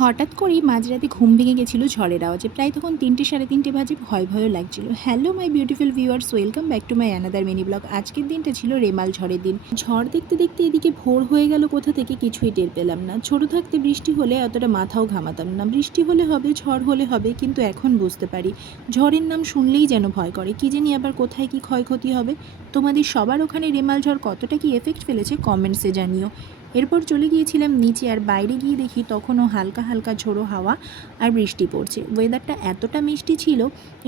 হঠাৎ করেই মাঝরাতে ঘুম ভেঙে গেছিলো ঝড়ের আওয়াজে। প্রায় তখন ৩টে সাড়ে ৩টে বাজে। ভয় ভয়ও লাগছিল। Hello my beautiful viewers, welcome back to my another mini blog. আজকের দিনটা ছিল রেমাল ঝড়ের দিন। ঝড় দেখতে দেখতে এদিকে ভোর হয়ে গেল কোথা থেকে কিছুই টের পেলাম না। ছোট থাকতে বৃষ্টি হলে অতটা মাথাও ঘামাতাম না। বৃষ্টি হলে হবে, ঝড় হলে হবে, কিন্তু এখন বুঝতে পারি ঝড়ের নাম শুনলেই যেন ভয় করে। কি জানি আবার কোথায় কি ক্ষয়ক্ষতি হবে। তোমাদের সবার ওখানে রেমাল ঝড় কতটা কি এফেক্ট ফেলেছে কমেন্টসে জানিও। এরপর চলে গিয়েছিলাম নিচে, আর বাইরে গিয়ে দেখি তখনও হালকা হালকা ঝোড়ো হাওয়া আর বৃষ্টি পড়ছে। ওয়েদারটা এতটা মিষ্টি ছিল।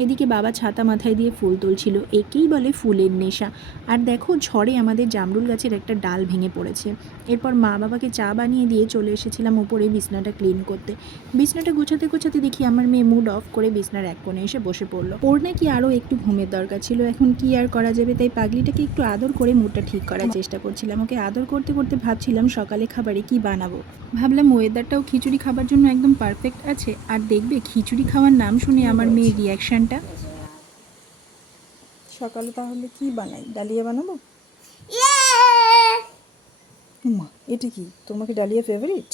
এদিকে বাবা ছাতা মাথায় দিয়ে ফুল তুলছিল, একেই বলে ফুলের নেশা। আর দেখো ঝড়ে আমাদের জামরুল গাছের একটা ডাল ভেঙে পড়েছে। এরপর মা বাবাকে চা বানিয়ে দিয়ে চলে এসেছিলাম উপরে বিছনাটা ক্লিন করতে। বিছনাটা গোছাতে গোছাতে দেখি আমার মেয়ে মুড অফ করে বিছনার এক কোণে এসে বসে পড়লো। ওর নাকি আরও একটু ঘুমের দরকার ছিল। এখন কি আর করা যাবে, তাই পাগলিটাকে একটু আদর করে মুডটা ঠিক করার চেষ্টা করছিলাম। ওকে আদর করতে করতে ভাবছিলাম সকালে খাবারে কি বানাবো। ভাবলাম ওয়েদারটাও খিচুড়ি খাবার জন্য একদম পারফেক্ট আছে। আর দেখবে খিচুড়ি খাওয়ার নাম শুনে আমার মেয়ের রিয়াকশানটা। সকালে তাহলে কি বানাই? ডালিয়া বানাবো? মা, এটা কি? তোমাকে ডালিয়া ফেভারিট?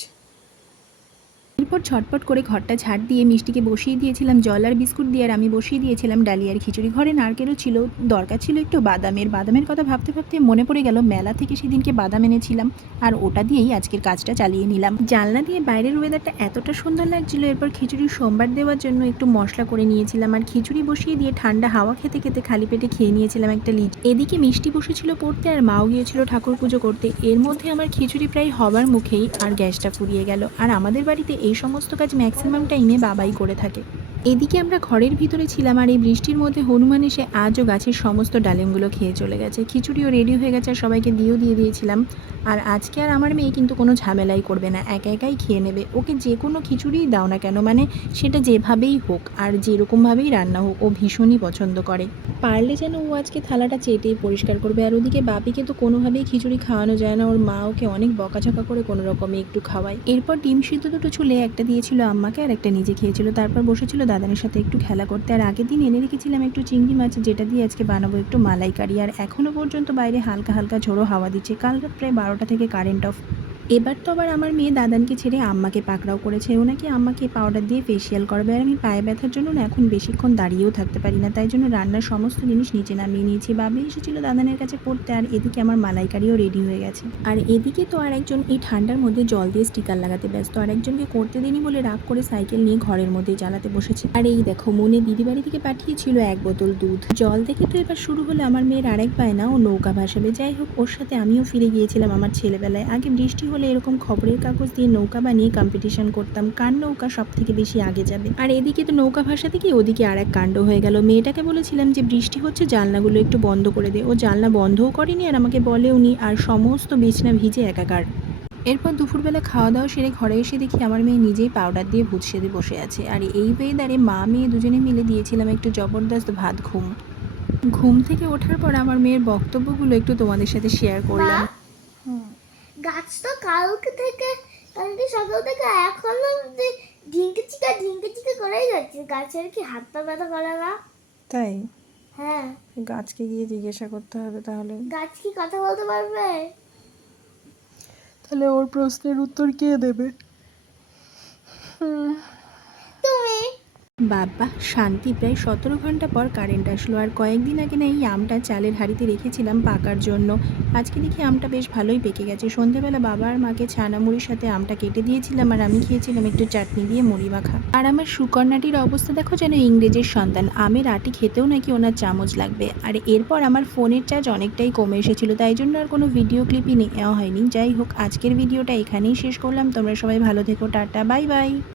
এরপর ছটপট করে ঘরটা ঝাড় দিয়ে মিষ্টিকে বসিয়ে দিয়েছিলাম জল আর বিস্কুট দিয়ে, আর আমি বসিয়ে দিয়েছিলাম ডালিয়ার খিচুড়ি। ঘরে নারকেলও ছিল, দরকার ছিল একটু বাদামের কথা ভাবতে ভাবতে মনে পড়ে গেল মেলা থেকে সেদিনকে বাদাম এনেছিলাম, আর ওটা দিয়েই আজকের কাজটা চালিয়ে নিলাম। জানলা দিয়ে বাইরের ওয়েদারটা এতটা সুন্দর লাগছিল। এরপর খিচুড়ির সোমবার দেওয়ার জন্য একটু মশলা করে নিয়েছিলাম, আর খিচুড়ি বসিয়ে দিয়ে ঠান্ডা হাওয়া খেতে খেতে খালি পেটে খেয়ে নিয়েছিলাম একটা লিড। এদিকে মিষ্টি বসেছিল পড়তে, আর মাও গিয়েছিল ঠাকুর পুজো করতে। এর মধ্যে আমার খিচুড়ি প্রায় হবার মুখেই আর গ্যাসটা ফুরিয়ে গেল। আর আমাদের বাড়িতে এই সমস্ত কাজ ম্যাক্সিমাম টাইমে বাবাই করে থাকে। এদিকে আমরা ঘরের ভিতরে ছিলাম, আর এই বৃষ্টির মধ্যে হনুমান এসে আজও গাছের সমস্ত ডালিমগুলো খেয়ে চলে গেছে। খিচুড়িও রেডি হয়ে গেছে, আর সবাইকে দিয়ে দিয়েছিলাম। আর আজকে আর আমার মেয়ে কিন্তু কোনো ঝামেলাই করবে না, একা একাই খেয়ে নেবে। ওকে যে কোনো খিচুড়িই দাও না কেন, মানে সেটা যেভাবেই হোক আর যেরকমভাবেই রান্না হোক, ও ভীষণই পছন্দ করে। পারলে যেন ও আজকে থালাটা চেটেই পরিষ্কার করবে। আর ওদিকে বাপিকে তো কোনোভাবেই খিচুড়ি খাওয়ানো যায় না, ওর মা ওকে অনেক বকাঝকা করে কোনো রকমে একটু খাওয়ায়। এরপর ডিম সিদ্ধ দুটো ছুলে একটা দিয়েছিল আম্মাকে, আর একটা নিজে খেয়েছিল। তারপর বসেছিল দাদানের সাথে একটু খেলা করতে। আর আগের দিন এনে রেখেছিলাম একটু চিংড়ি মাছ, যেটা দিয়ে আজকে বানাবো একটু মালাইকারি। আর এখনও পর্যন্ত বাইরে হালকা হালকা ঝোড়ো হাওয়া দিচ্ছে। কাল রাত প্রায় 12টা থেকে কারেন্ট অফ। এবার তো আবার আমার মেয়ে দাদানকে ছেড়ে আম্মাকে পাকড়াও করেছে। ও নাকি আম্মাকে পাউডার দিয়ে ফেসিয়াল করবে। আর আমি পায়ে ব্যথার জন্য না এখন বেশিক্ষণ দাঁড়িয়েও থাকতে পারি না, তাই জন্য রান্নার সমস্ত জিনিস নিচে নামিয়ে নিয়েছি। বাবি এসেছিল দাদানের কাছে পড়তে, আর এদিকে আমার মালাইকারিও রেডি হয়ে গেছে। আর এদিকে তো আর একজন এই ঠান্ডার মধ্যে জল দিয়ে স্টিকার লাগাতে ব্যস্ত। আর একজনকে করতে দিইনি বলে রাগ করে সাইকেল নিয়ে ঘরের মধ্যেই জ্বালাতে বসেছে। আর এই দেখো মনে দিদি বাড়ি থেকে পাঠিয়েছিল 1 বোতল দুধ। জল দেখে তো এবার শুরু হলো আমার মেয়ের আরেক বায়না, ও নৌকা ভাসাবে। যাই হোক, ওর সাথে আমিও ফিরে গিয়েছিলাম আমার ছেলেবেলায়। আগে বৃষ্টি হলে এরকম খবরের কাগজ দিয়ে নৌকা বানিয়ে কম্পিটিশন করতাম, কার নৌকা সব থেকে বেশি আগে যাবে। আর এদিকে তো নৌকা ভাসাতে গিয়ে ওদিকে আর এক কাণ্ড হয়ে গেল। মেয়েটাকে বলেছিলাম যে বৃষ্টি হচ্ছে, জানলাগুলো একটু বন্ধ করে দে। ও জানলা বন্ধও করেনি, আর আমাকে বলেও নি, আর সমস্ত বিছনা ভিজে একাকার। এরপর দুপুরবেলা খাওয়া দাওয়া সেরে ঘরে এসে দেখি আমার মেয়ে নিজেই পাউডার দিয়ে ভূত সেজে বসে আছে। আর এই ওয়েদারে মা মেয়ে দুজনে মিলে দিয়েছিলাম একটু জবরদস্ত ভাত ঘুম। ঘুম থেকে ওঠার পর আমার মেয়ের বক্তব্যগুলো একটু তোমাদের সাথে শেয়ার করলাম। গাছ তো কালকে সকাল থেকে এখনো ঢিঙ্কে চিকা করেই যাচ্ছে। গাছের কি হাত পা ব্যথা করে না? তাই? হ্যাঁ, গাছকে গিয়ে জিজ্ঞাসা করতে হবে তাহলে। গাছ কি কথা বলতে পারবে? তাহলে ওর প্রশ্নের উত্তর কে দেবে? তুমি। বাবা শান্তি। প্রায় 17 ঘন্টা পর কারেন্ট আসলো। আর কয়েকদিন আগে না এই আমটা চালের হাঁড়িতে রেখেছিলাম পাকার জন্য। আজকে দেখি আমটা বেশ ভালোই পেকে গেছে। সন্ধ্যেবেলা বাবা আর মাকে ছানা মুড়ির সাথে আমটা কেটে দিয়েছিলাম, আর আমি খেয়েছিলাম একটু চাটনি দিয়ে মুড়ি মাখা। আর আমার সুকন্যাটির অবস্থা দেখো, যেন ইংরেজের সন্তান। আমের আটি খেতেও নাকি ওনার চামচ লাগবে। আর এরপর আমার ফোনের চার্জ অনেকটাই কমে এসেছিলো, তাই জন্য আর কোনো ভিডিও ক্লিপই নেওয়া হয়নি। যাই হোক, আজকের ভিডিওটা এখানেই শেষ করলাম। তোমরা সবাই ভালো থেকো, টাটা, বাই বাই।